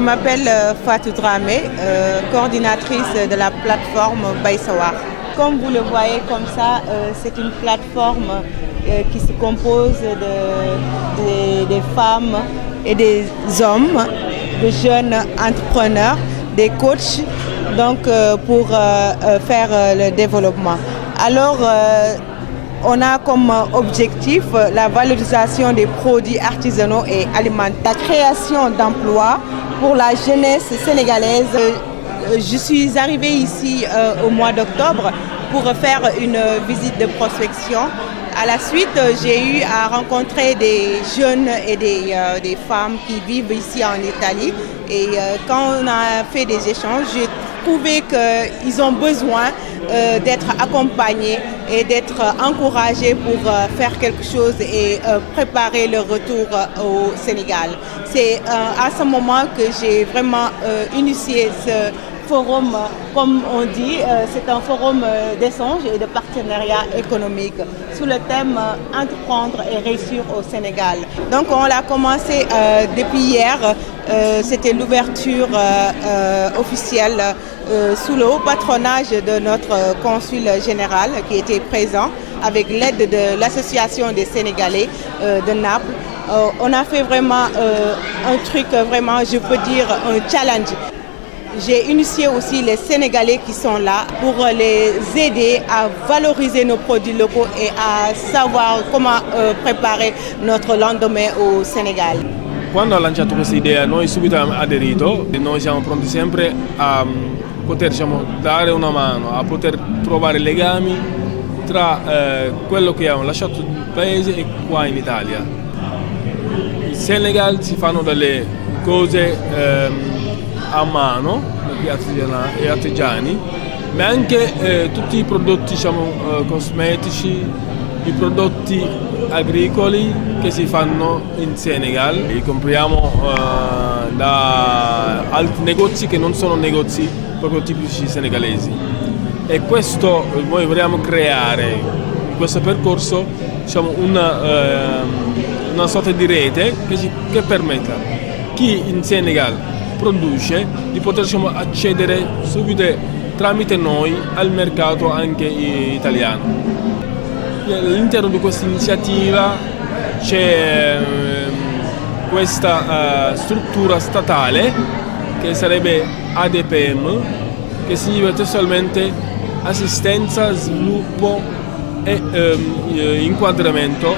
Je m'appelle Fatou Dramé, coordinatrice de la plateforme Baïsawar. Comme vous le voyez comme ça, c'est une plateforme qui se compose des femmes et des hommes, de jeunes entrepreneurs, des coachs, donc pour faire le développement. Alors, on a comme objectif la valorisation des produits artisanaux et alimentaires, la création d'emplois pour la jeunesse sénégalaise. Je suis arrivée ici au mois d'octobre pour faire une visite de prospection. À la suite, j'ai eu à rencontrer des jeunes et des femmes qui vivent ici en Italie. Et quand on a fait des échanges, j'ai trouvé qu'ils ont besoin d'être accompagnés et d'être encouragés pour faire quelque chose et préparer le retour au Sénégal. C'est à ce moment que j'ai vraiment initié ce forum, comme on dit, c'est un forum d'échange et de partenariat économique sous le thème entreprendre et réussir au Sénégal. Donc on l'a commencé depuis hier, c'était l'ouverture officielle sous le haut patronage de notre consul général qui était présent avec l'aide de l'association des Sénégalais de Naples. On a fait vraiment un truc, vraiment, je peux dire, un challenge. J'ai initié aussi les Sénégalais qui sont là pour les aider à valoriser nos produits locaux et à savoir comment préparer notre lendemain au Sénégal. Quando ha lanciato questa idea noi subito abbiamo aderito, noi siamo pronti sempre a poter dare una mano, a poter trovare legami tra quello che abbiamo lasciato il paese e qua in Italia. In Senegal si fanno delle cose a mano, gli artigiani, ma anche tutti i prodotti cosmetici, i prodotti agricoli che si fanno in Senegal. Li compriamo da altri negozi che non sono negozi proprio tipici senegalesi. E questo noi vogliamo creare in questo percorso una sorta di rete che permetta chi in Senegal produce di poter accedere subito tramite noi al mercato anche italiano. All'interno di questa iniziativa c'è questa struttura statale che sarebbe ADPM, che significa testualmente assistenza, sviluppo e inquadramento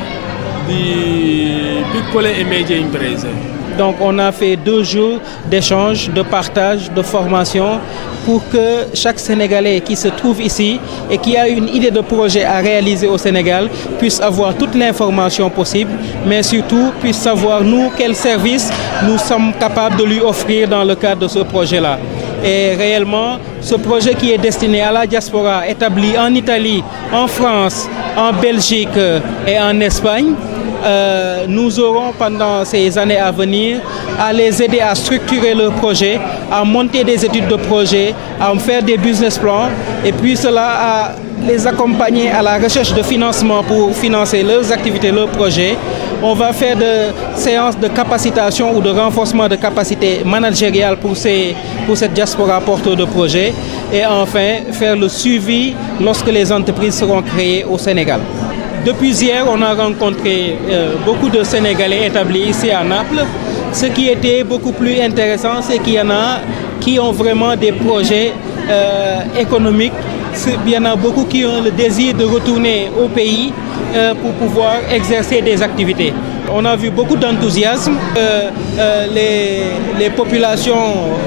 di piccole e medie imprese. Donc on a fait 2 jours d'échange, de partage, de formation pour que chaque Sénégalais qui se trouve ici et qui a une idée de projet à réaliser au Sénégal puisse avoir toute l'information possible, mais surtout puisse savoir nous quels services nous sommes capables de lui offrir dans le cadre de ce projet-là. Et réellement, ce projet qui est destiné à la diaspora établie en Italie, en France, en Belgique et en Espagne, nous aurons pendant ces années à venir à les aider à structurer leur projet, à monter des études de projet, à faire des business plans et puis cela à les accompagner à la recherche de financement pour financer leurs activités, leurs projets. On va faire des séances de capacitation ou de renforcement de capacité managériale pour cette diaspora porteur de projets et enfin faire le suivi lorsque les entreprises seront créées au Sénégal. Depuis hier, on a rencontré beaucoup de Sénégalais établis ici à Naples. Ce qui était beaucoup plus intéressant, c'est qu'il y en a qui ont vraiment des projets économiques. Il y en a beaucoup qui ont le désir de retourner au pays pour pouvoir exercer des activités. On a vu beaucoup d'enthousiasme. Les popolations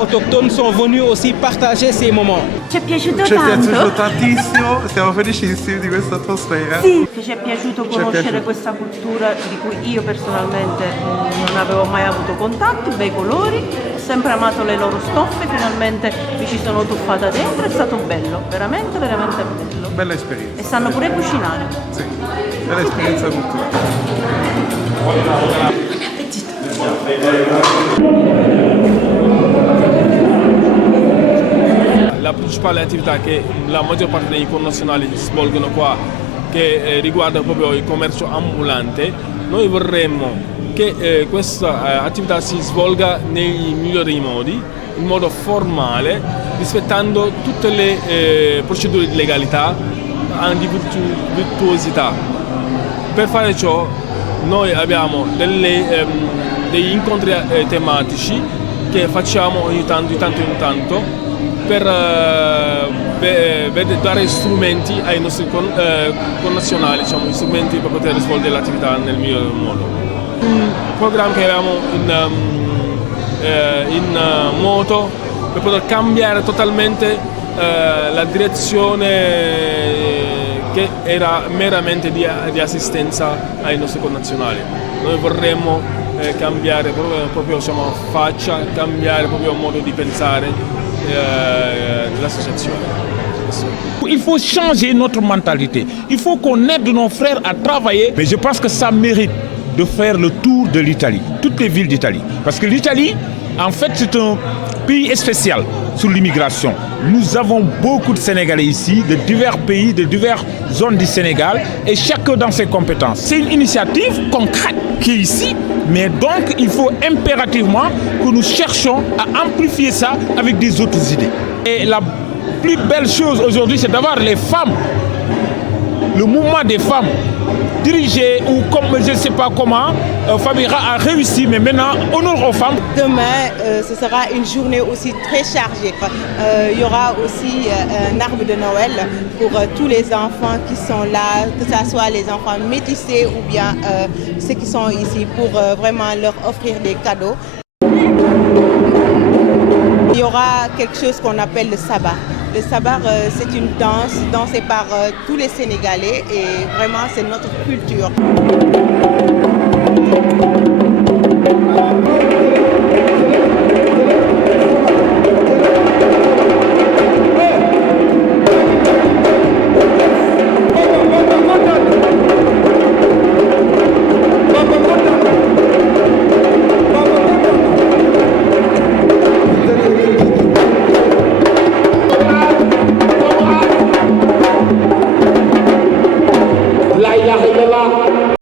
autochtones sont venues aussi partager ces moments. Ci è piaciuto Ci è tanto? piaciuto tantissimo, siamo felicissimi di questa atmosfera. Sì, ci è piaciuto conoscere questa cultura di cui io personalmente non avevo mai avuto contatti, bei colori, ho sempre amato le loro stoffe, finalmente mi ci sono tuffata dentro, è stato bello, veramente veramente bello. Bella esperienza. E sanno pure cucinare. Sì, bella esperienza culturale. La principale attività che la maggior parte dei connazionali svolgono qua, che riguarda proprio il commercio ambulante, noi vorremmo che questa attività si svolga nei migliori modi, in modo formale, rispettando tutte le procedure di legalità, di virtuosità. Per fare ciò noi abbiamo degli incontri tematici che facciamo ogni tanto in tanto per dare strumenti ai nostri connazionali, diciamo, strumenti per poter svolgere l'attività nel miglior modo. Un programma che avevamo in moto per poter cambiare totalmente la direzione che era meramente di assistenza ai nostri connazionali. Noi vorremmo cambiare proprio diciamo, faccia, cambiare proprio modo di pensare dell'associazione. Il faut changer notre mentalité. Il faut qu'on aide nos frères à travailler. Mais je pense que ça mérite de faire le tour de l'Italie, toutes les villes d'Italie. Parce que l'Italie, en fait, c'est un pays spécial sur l'immigration. Nous avons beaucoup de Sénégalais ici, de divers pays, de diverses zones du Sénégal, et chacun dans ses compétences. C'est une initiative concrète qui est ici, mais donc il faut impérativement que nous cherchions à amplifier ça avec des autres idées. Et la plus belle chose aujourd'hui, c'est d'avoir les femmes, le mouvement des femmes, dirigé ou comme je ne sais pas comment, Fabira a réussi, mais maintenant, honneur aux femmes. Demain, ce sera une journée aussi très chargée. Il y aura aussi un arbre de Noël pour tous les enfants qui sont là, que ce soit les enfants métissés ou bien ceux qui sont ici, pour vraiment leur offrir des cadeaux. Il y aura quelque chose qu'on appelle le sabbat. Le sabbat, c'est une danse dansée par tous les Sénégalais et vraiment c'est notre culture.